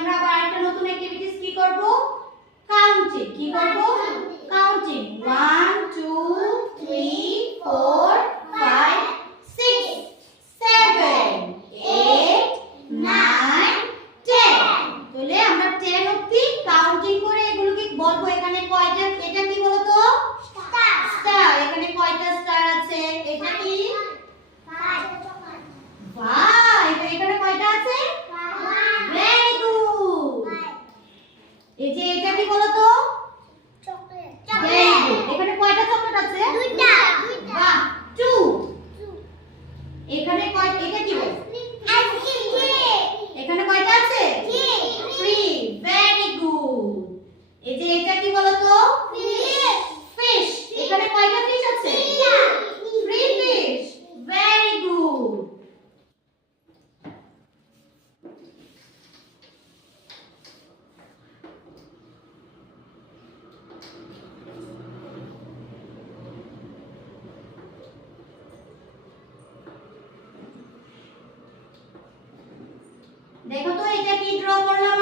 আমরা আবার একটা নতুন অ্যাক্টিভিটিস কি করব? কাউন্টিং। কি করব? কাউন্টিং। 1 2 3 4 5 6 7 8 9 10। তাহলে আমরা 10 অবধি কাউন্টিং করে এগুলোকে বলবো এখানে কয়টা। এটা কি বলতো? স্টার। স্টার। এখানে কয়টা স্টার আছে? এটা কি? 5। এখানে কয়টা আছে? 5। Very good. এই যে এটা কি বলতো? চকলেট। Very good. এখানে কয়টা চকলেট আছে? দুইটা। বাহ, 2। এখানে এটা কি বল? আইসক্রিম। এখানে কয়টা আছে? 3। Very good. এই যে এটা কি বলতো? ফিশ। ফিশ। এখানে কয়টা ফিশ আছে? 3 ফিশ। Very good. দেখো তো এটা কি ড্র করলাম